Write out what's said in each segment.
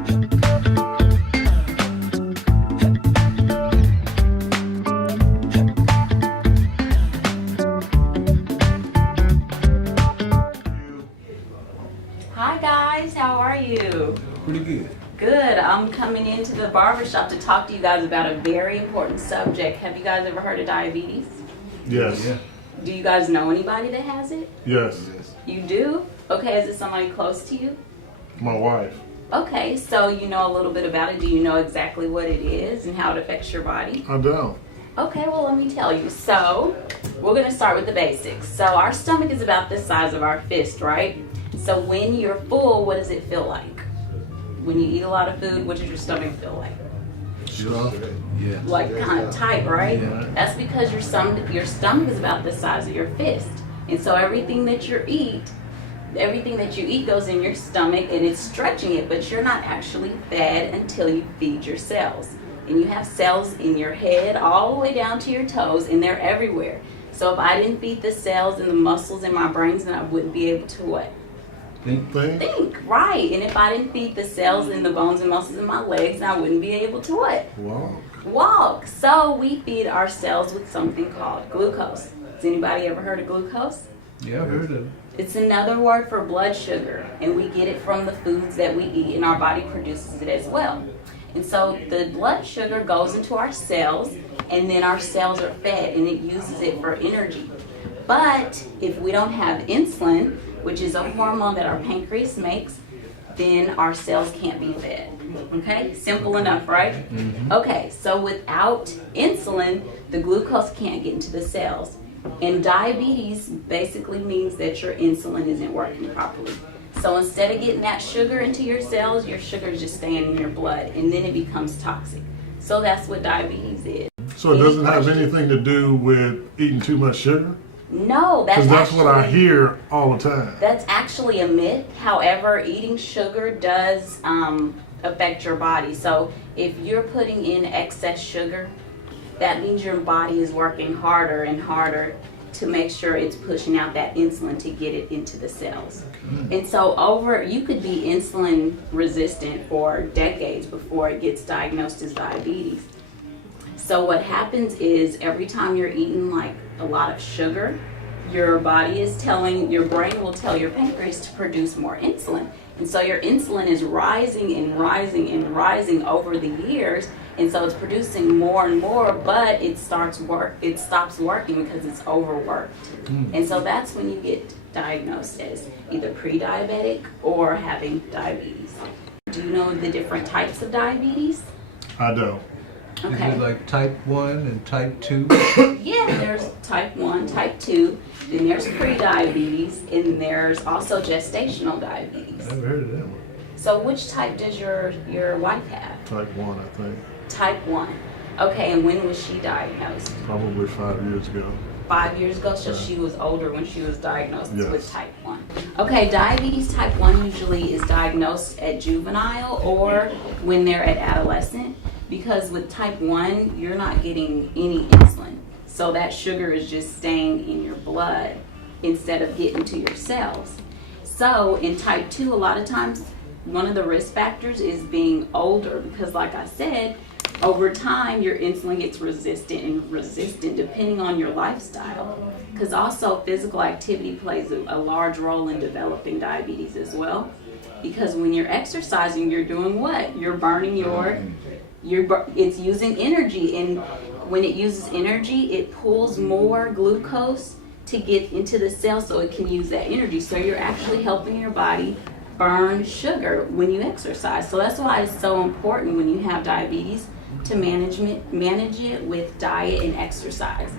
Hi guys, how are you? Pretty good. Good. I'm coming into the barber shop to talk to you guys about a very important subject. Have you guys ever heard of diabetes? Yes. Yeah. Do you guys know anybody that has it? Yes. You do? Okay, is it somebody close to you? My wife. Okay, so you know a little bit about it. Do you know exactly what it is and how it affects your body? I don't. Okay, well let me tell you. So, we're going to start with the basics. So, our stomach is about the size of our fist, right? So, when you're full, what does it feel like? When you eat a lot of food, what does your stomach feel like? Stuff. Yeah. Like kind of tight, right? Yeah. That's because your stomach is about the size of your fist. And so everything that you eat goes in your stomach and it's stretching it, but you're not actually fed until you feed your cells. And you have cells in your head all the way down to your toes, and they're everywhere. So if I didn't feed the cells and the muscles in my brains, then I wouldn't be able to what? Think. Think, right. And if I didn't feed the cells and the bones and muscles in my legs, I wouldn't be able to what? Walk. So we feed our cells with something called glucose. Has anybody ever heard of glucose? Yeah, I heard of it. It's another word for blood sugar, and we get it from the foods that we eat, and our body produces it as well. And so the blood sugar goes into our cells, and then our cells are fed, and it uses it for energy. But if we don't have insulin, which is a hormone that our pancreas makes, then our cells can't be fed. Okay? Simple enough, right? Mm-hmm. Okay, so without insulin, the glucose can't get into the cells. And diabetes basically means that your insulin isn't working properly. So instead of getting that sugar into your cells, your sugar is just staying in your blood, and then it becomes toxic. So that's what diabetes is. So it doesn't have anything to do with eating too much sugar? No, Because that's what I hear all the time. That's actually a myth. However, eating sugar does affect your body. So if you're putting in excess sugar, that means your body is working harder and harder to make sure it's pushing out that insulin to get it into the cells. And so you could be insulin resistant for decades before it gets diagnosed as diabetes. So what happens is every time you're eating like a lot of sugar, your brain will tell your pancreas to produce more insulin. And so your insulin is rising and rising and rising over the years. And so it's producing more and more, but it stops working because it's overworked. And so that's when you get diagnosed as either pre-diabetic or having diabetes. Do you know the different types of diabetes? I don't. Okay. Is it like type 1 and type 2? Yeah, there's type 1, type 2, then there's pre-diabetes, and there's also gestational diabetes. I've heard of that one. So which type does your wife have? Type 1, I think. Type 1. Okay, and when was she diagnosed? Probably 5 years ago. 5 years ago, so she was older when she was diagnosed Yes. with type 1. Okay, diabetes type 1 usually is diagnosed at juvenile or when they're at adolescent, because with type 1, you're not getting any insulin. So that sugar is just staying in your blood instead of getting to your cells. So in type 2, a lot of times, one of the risk factors is being older, because like I said, over time your insulin gets resistant depending on your lifestyle. Because also physical activity plays a large role in developing diabetes as well. Because when you're exercising, you're doing what? You're burning it's using energy, and when it uses energy, it pulls more glucose to get into the cell so it can use that energy. So you're actually helping your body burn sugar when you exercise. So that's why it's so important when you have diabetes to manage it with diet and exercise,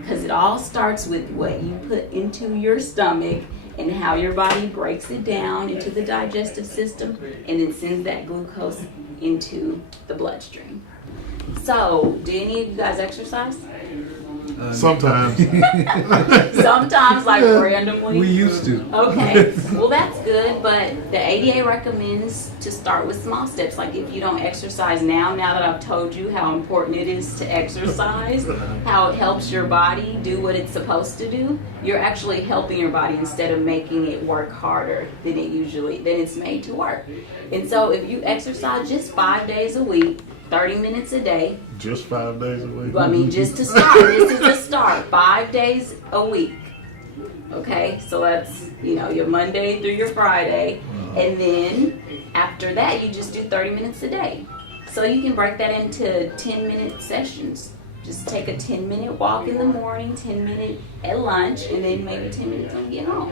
because it all starts with what you put into your stomach and how your body breaks it down into the digestive system and then sends that glucose into the bloodstream. So, do any of you guys exercise? Sometimes. Sometimes, like randomly. We used to. Okay, well that's good, but the ADA recommends to start with small steps. Like if you don't exercise now that I've told you how important it is to exercise, how it helps your body do what it's supposed to do, you're actually helping your body instead of making it work harder than it's made to work. And so if you exercise just 5 days a week, 30 minutes a day. Just 5 days a week. I mean, just to start. This is the start. 5 days a week. Okay, so that's, your Monday through your Friday. And then after that, you just do 30 minutes a day. So you can break that into 10-minute sessions. Just take a 10-minute walk in the morning, 10-minute at lunch, and then maybe 10 minutes when you get home.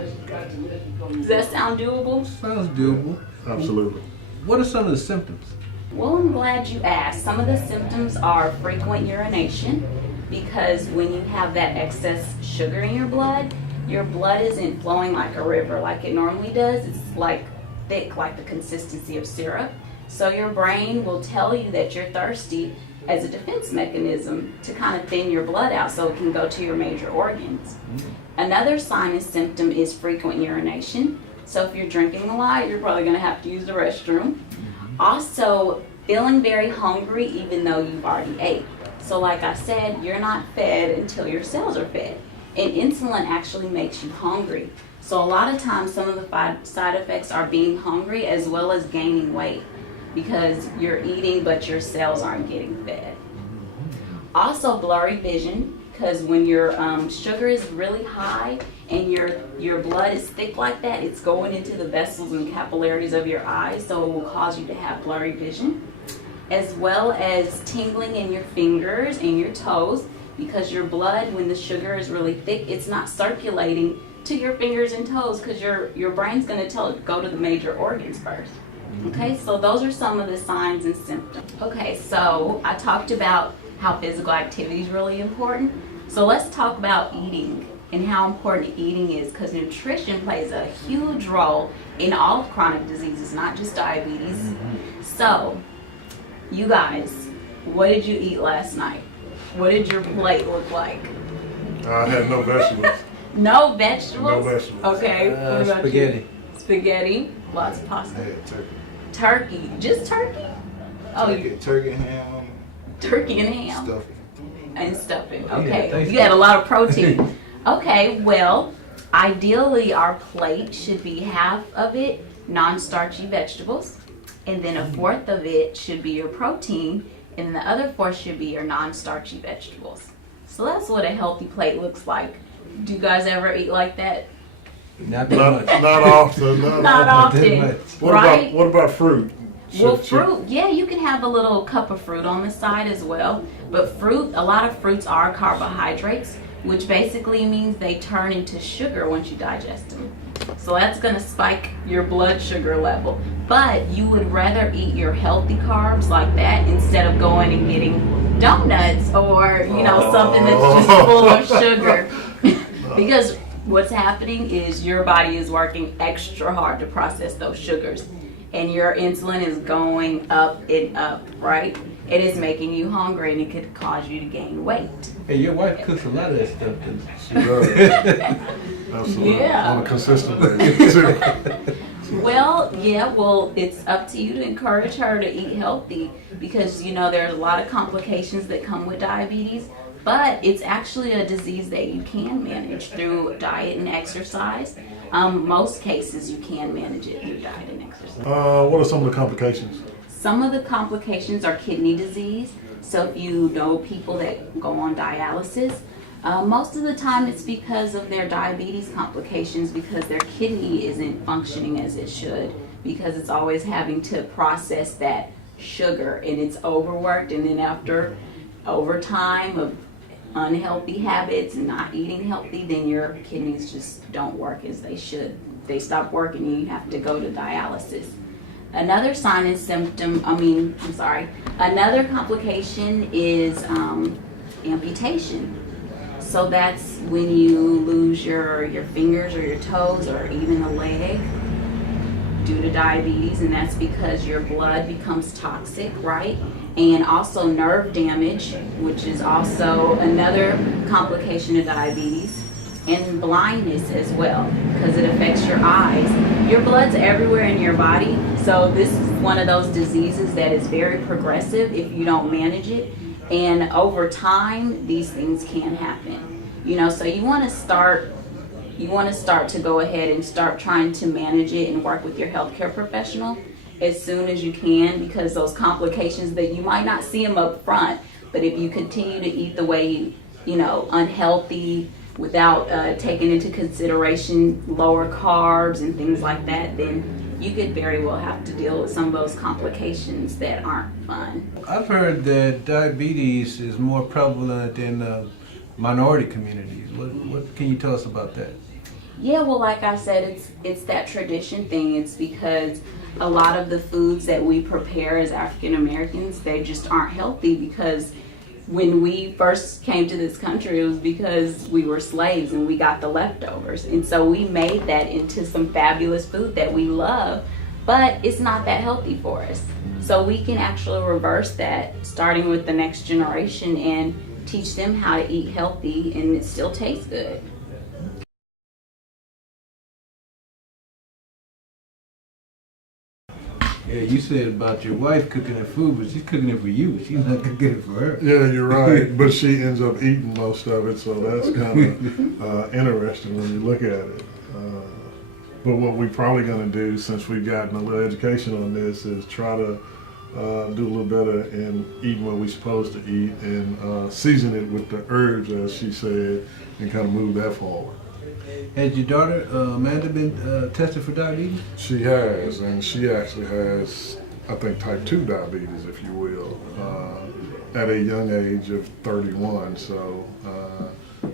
Does that sound doable? Sounds doable. Absolutely. What are some of the symptoms? Well, I'm glad you asked. Some of the symptoms are frequent urination, because when you have that excess sugar in your blood isn't flowing like a river like it normally does. It's like thick, like the consistency of syrup. So your brain will tell you that you're thirsty as a defense mechanism to kind of thin your blood out so it can go to your major organs. Another sinus symptom is frequent urination. So if you're drinking a lot, you're probably going to have to use the restroom. Also, feeling very hungry even though you've already ate. So like I said, you're not fed until your cells are fed. And insulin actually makes you hungry. So a lot of times some of the side effects are being hungry as well as gaining weight, because you're eating but your cells aren't getting fed. Also blurry vision, because when your sugar is really high and your blood is thick like that, it's going into the vessels and capillaries of your eyes, so it will cause you to have blurry vision. As well as tingling in your fingers and your toes, because your blood, when the sugar is really thick, it's not circulating to your fingers and toes, because your brain's going to tell it to go to the major organs first. Okay, so those are some of the signs and symptoms. Okay, so I talked about how physical activity is really important. So let's talk about eating and how important eating is, because nutrition plays a huge role in all of chronic diseases, not just diabetes. So, you guys, what did you eat last night? What did your plate look like? I had no vegetables. No vegetables? No vegetables. Okay, what about Spaghetti. you? Spaghetti? Lots of I pasta. had turkey. Turkey? Just turkey? Oh, Turkey, ham, turkey and ham. stuffing. And stuffing. Yeah, Okay, thanks. you had a lot of protein. Okay, well, ideally our plate should be half of it non-starchy vegetables, and then a fourth of it should be your protein, and then the other fourth should be your non-starchy vegetables. So that's what a healthy plate looks like. Do you guys ever eat like that? Not that much. Not often. Not that often, much. right? What about fruit? Well, fruit, yeah, you can have a little cup of fruit on the side as well. But fruit, a lot of fruits are carbohydrates, which basically means they turn into sugar once you digest them. So that's going to spike your blood sugar level. But you would rather eat your healthy carbs like that instead of going and getting donuts or, something that's just full of sugar. Because what's happening is your body is working extra hard to process those sugars. And your insulin is going up and up, right? It is making you hungry, and it could cause you to gain weight. Hey, your wife cooks a lot of that stuff, too. She does. Absolutely. Yeah. On a consistent basis. Well, it's up to you to encourage her to eat healthy, because there's a lot of complications that come with diabetes, but it's actually a disease that you can manage through diet and exercise. Most cases you can manage it through diet and exercise. What are some of the complications? Some of the complications are kidney disease. So if you know people that go on dialysis, most of the time it's because of their diabetes complications, because their kidney isn't functioning as it should, because it's always having to process that sugar, and it's overworked, and then over time of unhealthy habits and not eating healthy, then your kidneys just don't work as they should. They stop working and you have to go to dialysis. Another another complication is amputation. So that's when you lose your fingers or your toes or even a leg. due to diabetes, and that's because your blood becomes toxic, right? And also nerve damage, which is also another complication of diabetes, and blindness as well, because it affects your eyes. Your blood's everywhere in your body, so this is one of those diseases that is very progressive if you don't manage it, and over time these things can happen. You know, so you want to start to go ahead and start trying to manage it and work with your healthcare professional as soon as you can, because those complications that you might not see them up front, but if you continue to eat the way you know, unhealthy without taking into consideration lower carbs and things like that, then you could very well have to deal with some of those complications that aren't fun. I've heard that diabetes is more prevalent in minority communities. What can you tell us about that? Yeah, well, like I said, it's that tradition thing. It's because a lot of the foods that we prepare as African Americans, they just aren't healthy, because when we first came to this country, it was because we were slaves and we got the leftovers. And so we made that into some fabulous food that we love, but it's not that healthy for us. So we can actually reverse that, starting with the next generation, and teach them how to eat healthy and it still tastes good. Yeah, you said about your wife cooking the food, but she's cooking it for you. She's not cooking it for her. Yeah, you're right. But she ends up eating most of it, so that's kind of interesting when you look at it. But what we're probably going to do, since we've gotten a little education on this, is try to do a little better in eating what we're supposed to eat and season it with the herbs, as she said, and kind of move that forward. Has your daughter, Amanda, been tested for diabetes? She has, and she actually has, I think, type 2 diabetes, if you will, at a young age of 31. So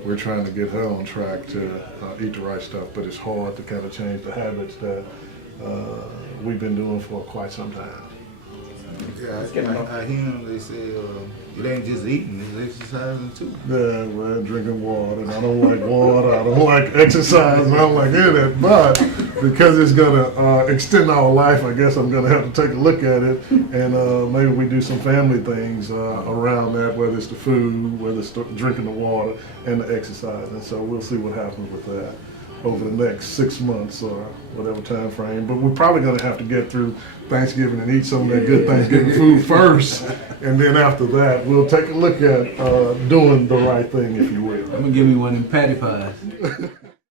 we're trying to get her on track to eat the right stuff, but it's hard to kind of change the habits that we've been doing for quite some time. Yeah, I hear them, they say it ain't just eating, it's exercising too. Yeah, well, drinking water, and I don't like water, I don't like exercise, and I don't like any of that, but because it's gonna extend our life, I guess I'm gonna have to take a look at it, and maybe we do some family things around that, whether it's the food, whether it's drinking the water, and the exercise, and so we'll see what happens with that over the next 6 months or whatever time frame. But we're probably going to have to get through Thanksgiving and eat some of that good Thanksgiving food first, and then after that we'll take a look at doing the right thing, if you will. I'm gonna give me one of them patty pies.